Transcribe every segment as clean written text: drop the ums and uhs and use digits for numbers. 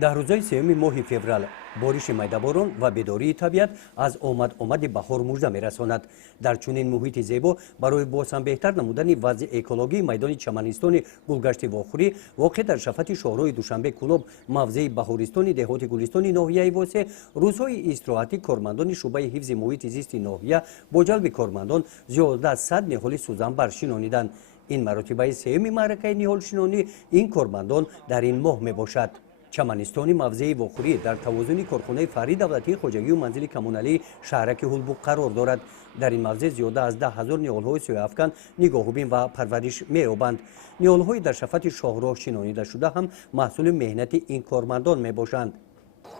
در روزهای سوم ماه فوریه بارش میدباران و بیداری طبیعت از آمد بهار مژده میرساند. در چنین محیط زیبا برای باز هم بهتر نمودن وضع اکولوژی میدان چمنستان گلگشت واخوری واقع در شفت شهرهای دوشنبه کلوب موضع بهارستان دهات گلستان ناحیه واسه روزهای استراحتی کارمندان شعبه حفظ محیط زیست ناحیه با جلب کارمندان زیاده از 100 نهال سوزن برشنانیدند. این مراتبه سوم معرکه نهال شنانی این کارمندان در این ماه می باشد. چمنستان موضع واخوری در توازن کارخانه فرید دولتی خواجگی و منزل کمونالی شهرک هلبوق قرار دارد. در این موضع زیاده از 10,000 نهال‌های سیاه‌افکن نگاهبین و پرورش می‌یابند. نهال‌های در شفت شاهراه شنانیده شده هم محصول مهنت این کارمندان می‌باشند.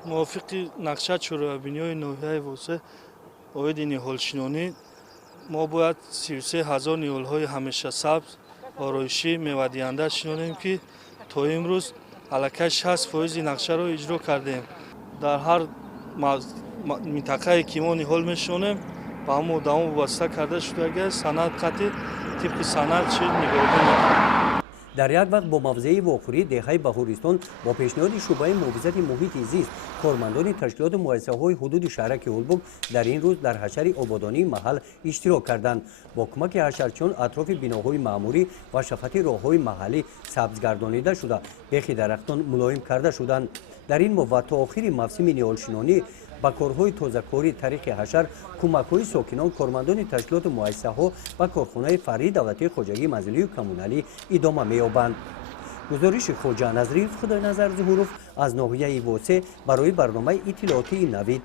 موافق نقشه چرابینی ناحیه واسه اوید نهال شنانی ما باید 33,000 نهال‌های همیشه سبز آرایشی میوه‌دهنده شنانیم که تا امروز علاقه 60% نقشه را اجرا کردیم. در هر منطقه که ما نهال میشونیم با همون دوام وابسته کرده شده سند قطعی طبق سند چه نگاهبین. در یک وقت با موضع واخوری دهه بهارستان با پیشنهاد شعبه محافظت محیط زیست کارمندان تشکیلات مؤسسه‌های حدود شهرک هلبوگ در این روز در حشر آبادانی محل اشتراک کردند. با کمک حشرچیان اطراف بناهای معمولی و شفت راه‌های محلی سبزگردانیده شده برخی درختان ملایم کرده شدند. در این ماه تا آخر موسم نهالشنانی با کارهای تازه‌کاری طریق حشر کمک‌های ساکنان کارمندان تشکیلات مؤسسه‌ها و کارخانه فرید دولتی خواجگی منزلی و کمونالی ادامه می‌یابند. گزارش خواجه نظری خدای نظر ظهورов از ناحیه واسه برای برنامه اطلاعاتی نوید